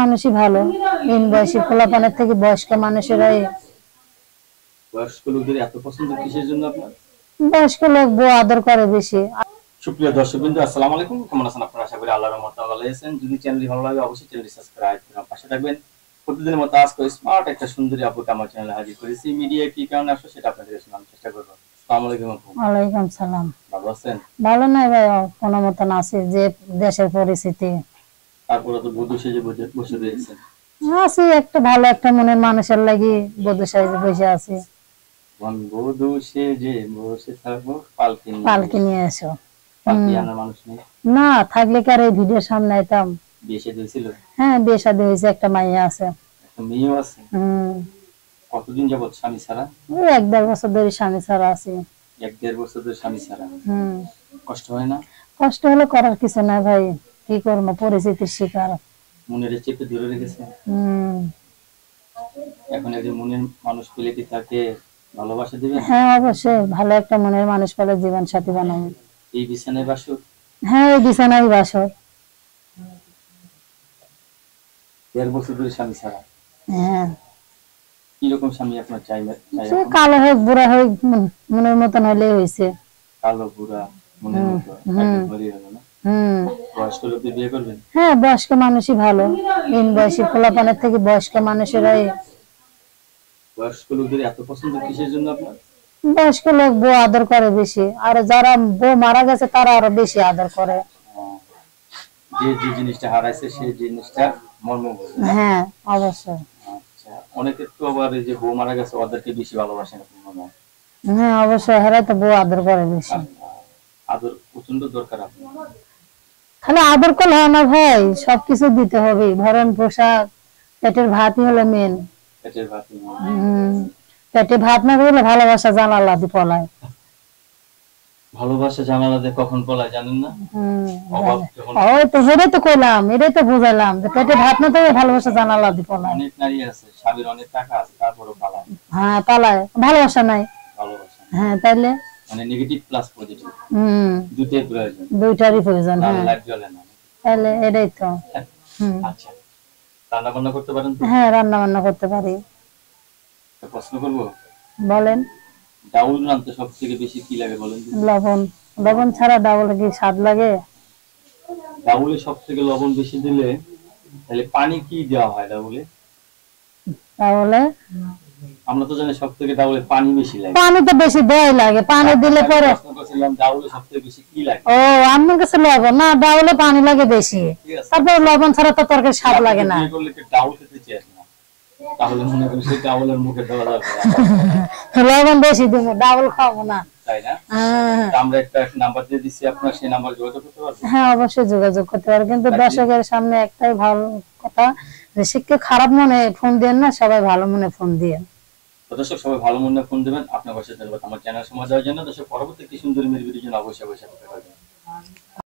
মানুষই ভালো। দিন বয়সী পোলাপানের থেকে বয়স্ক মানুষেরাই। বয়স্ক লোকদের এত পছন্দ কিসের জন্য আপনার? বয়স্ক লোক বউ আদর করে বেশি। সুপ্রিয় দর্শকবৃন্দ, আসসালামু আলাইকুম। কেমন আছেন আপনারা? আশা করি আল্লাহর রহমতে ভালো আছেন। যদি চ্যানেলটি ভালো লাগে অবশ্যই চ্যানেলটি সাবস্ক্রাইব করে পাশে থাকবেন। প্রতিদিনের মতো আজকে স্মার্ট একটা সুন্দরী আপুকে আমার চ্যানেলে হাজির করেছি। মিডিয়া কি কারণে আসলে সেটা আপনাদের শোনানোর চেষ্টা করব। আসসালামু আলাইকুম আপু। ওয়ালাইকুম সালাম। ভালো আছেন? ভালো নাই ভাই, কোনো মতন আছে যে দেশের পরিস্থিতি। তারপরে তো বধূ সেজে বসে রয়েছেন। আছি একটা ভালো একটা মনের মানুষের লাগি বধূ সাজে বসে আছি। বধূ সেজে বসে থাকবো পালকি নিয়ে এসো। পালকি আনার মানুষ নেই? না থাকলে কি আর এই ভিডিওর সামনে আইতাম? বিয়ে শাদী হয়েছিল? হ্যাঁ বিয়ে শাদী হয়েছে, একটা মাইয়া আছে। একটা মেয়েও আছে? হম। কতদিন যাবত স্বামী ছাড়া? ওই 1-1.5 বছর ধরে স্বামী ছাড়া আছি। 1-1.5 বছর ধরে স্বামী ছাড়া? হম। কষ্ট হয় না? কষ্ট হলে করার কিছু নাই ভাই, কি করবো, পরিস্থিতির শিকার। মনের চেপে ধরে রেখেছে। এখন একজন মনের মানুষ পেলে কি তাকে ভালোবাসা দিবেন? হ্যাঁ অবশ্যই, ভালো একটা মনের মানুষ পেলে জীবন সাথী বানাবো। এই বিছানায় বাসর? হ্যাঁ এই বিছানায় বাসর। 1.5 বছর ধরে স্বামী ছাড়া? হ্যাঁ। কিরকম স্বামী আপনার চাই? সে কালো হোক বুড়া হোক মনের মতন হলেই হয়েছে। কালো বুড়া মনের মতো একদম হলেই হলো না? বয়স্ক লোকদের বিয়ে করবেন? হ্যাঁ বয়স্ক মানুষই ভালো। দিন বয়সী পোলাপানের থেকে বয়স্ক মানুষেরাই। বয়স্ক লোকদের এত পছন্দ কিসের জন্য আপনার? বয়স্ক লোক বউ আদর করে বেশি, আর যারা বউ মারা গেছে তারা আরো বেশি আদর করে। যে যে জিনিসটা হারাইছে সেই জিনিসটা মর্ম বোঝে। হ্যাঁ অবশ্যই। আচ্ছা, অনেকে তো আবার এই যে বউ মারা গেছে ওদেরকে বেশি ভালোবাসেন আপনি মনে হয়? হ্যাঁ অবশ্যই, হেরাই তো বউ আদর করে বেশি। আদর প্রচন্ড দরকার আপনার। খালি আদর করলে হয় না ভাই, সবকিছু দিতে হবে, ভরণ পোশাক, পেটের ভাতই হলো মেন। পেটের ভাত? পেটে ভাত না দিলে ভালোবাসা জানালা দিয়ে পলায়। ভালোবাসা জানালা দিয়ে কখন পলায় জানেন না? ওই তো সেটাই তো কইলাম, এটাই তো বুঝাইলাম যে পেটে ভাত না দিলে ভালোবাসা জানালা দিয়ে পলায়। অনেক নারী আছে স্বামীর অনেক টাকা আছে তারপরও পালায়। হ্যাঁ পালায়, ভালোবাসা নাই। ভালোবাসা হ্যাঁ তাইলে মানে নেগেটিভ প্লাস পজিটিভ দুটোই প্রয়োজন। দুইটারই প্রয়োজন। হ্যাঁ লাইফ জ্বলে না। তাইলে এটাই তো। আচ্ছা, রান্না বান্না করতে পারেন তো? হ্যাঁ রান্না বান্না করতে পারি। প্রশ্ন করব? বলেন। ডাউল রান্নতে সবথেকে বেশি কি লাগে বলেন? লবণ। লবণ ছাড়া ডাউল কি স্বাদ লাগে? ডাউলে সবথেকে লবণ বেশি দিলে তাহলে পানি কি দেওয়া হয় ডাউলে? তাহলে আমরা তো জানি সবথেকে ডাউলে পানি বেশি লাগে। পানি তো বেশি দেওয়াই লাগে, পানি দিলে পরে। প্রশ্ন করছিলাম ডাউলে সবথেকে বেশি কি লাগে? ও আমার কাছে লবণ না, ডাউলে পানি লাগে বেশি, তারপর লবণ ছাড়া তো তরকারি স্বাদ লাগে না। বিয়ে করলে কি ডাউল খেতে চাই না? তাহলে মনে করি সেই ডাউলের মুখে দেওয়া যাবে লবণ বেশি দিব, ডাউল খাবো না, তাই না? আমরা একটা নাম্বার দিয়ে দিচ্ছি, আপনার সেই নাম্বার যোগাযোগ করতে পারবেন? হ্যাঁ অবশ্যই যোগাযোগ করতে পারবেন, কিন্তু দর্শকের সামনে একটাই ভালো কথা যে শিক্ষা খারাপ মনে ফোন দেন না, সবাই ভালো মনে ফোন দিয়ে। দর্শক সবাই ভালো মনে ফোন দিবেন। আপনার পাশে থাকবে আমার চ্যানেল সময় দেওয়ার জন্য। দর্শক পরবর্তী কি সুন্দর মেয়ের ভিডিওর জন্য অবশ্যই সাথে থাকবেন।